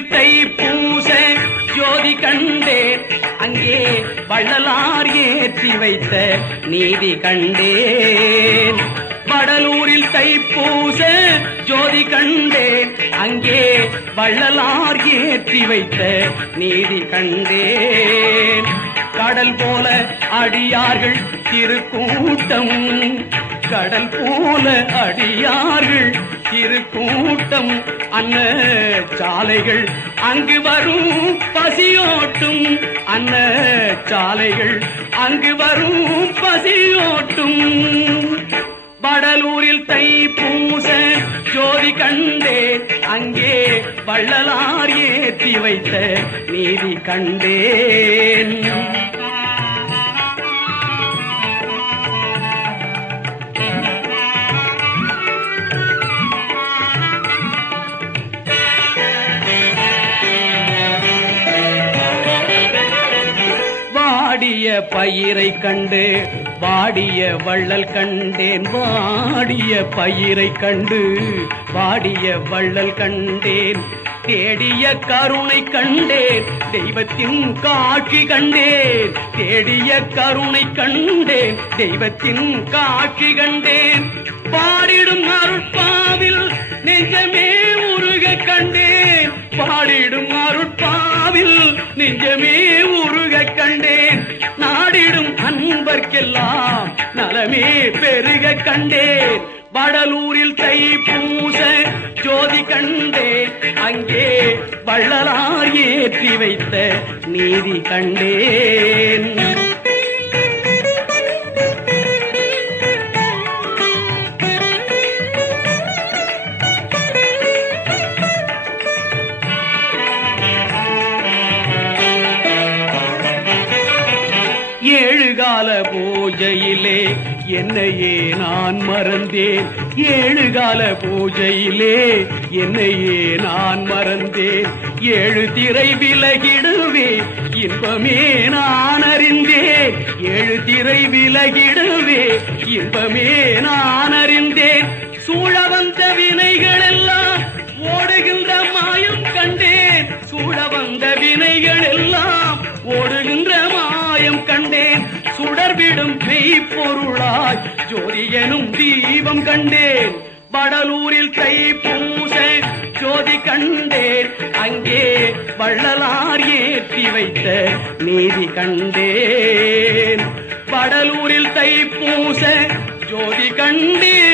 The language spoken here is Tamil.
வடலூரில் தைப்பூச ஜோதி கண்டேன், அங்கே வள்ளலார் ஏற்றி வைத்த நீதி கண்டேன். வடலூரில் தைப்பூச ஜோதி கண்டேன், அங்கே வள்ளலார் ஏற்றி வைத்த நீதி கண்டேன். கடல் போல அடியார்கள் திருக்கூட்டம், கடல் போல அடியார்கள் திருக்கூட்டம், அன்ன சாலைகள் அங்கு வரும் பசியோட்டும், அன்ன சாலைகள் அங்கு வரும் பசியோட்டும். வடலூரில் தைப்பூச ஜோதி கண்டேன், அங்கே வள்ளலார் ஏற்றி வைத்த நீதி கண்டேன். வாடிய பயிரை கண்டு வாடிய வள்ளல் கண்டேன், வாடிய பயிரை கண்டு வாடிய வள்ளல் கண்டேன். தேடிய கருணை கண்டேன், தெய்வத்தின் காட்சி கண்டேன், தேடிய கருணை கண்டேன், தெய்வத்தின் காட்சி கண்டேன். பாடிடும் அருட்பாவில் நெஞ்சமே உருக கண்டேன், பாடிடும் அருட்பாவில் நெஞ்சமே உருக கண்டேன். நாடிடும் அன்பர்க்கெல்லாம் நலமே பெருக கண்டேன். வடலூரில் தைப்பூச ஜோதி கண்டேன், அங்கே வள்ளலார் ஏற்றி வைத்த நீதி கண்டேன். ஏழுகால பூஜையிலே என்னையே நான் மறந்தேன், ஏழுகால பூஜையிலே என்னையே நான் மறந்தேன். ஏழு திரை விலகிடுவே இன்பமே நான் அறிந்தேன், ஏழு திரை விலகிடுவே இன்பமே நான் அறிந்தேன். சூழ வந்த வினைகள் எல்லாம் ஓடுகின்ற மாயம் கண்டேன், சூழ வந்த வினைகள் எல்லாம் ஓடுகின்ற மாயம் கண்டேன். சுடர்விடும் மெய்ப்பொருளாய் ஜோதி எனும் தீபம் கண்டேன். வடலூரில் தைப்பூச ஜோதி கண்டேன், அங்கே வள்ளலார் ஏற்றி வைத்த நீதி கண்டேன். வடலூரில் தைப்பூச ஜோதி கண்டேன்.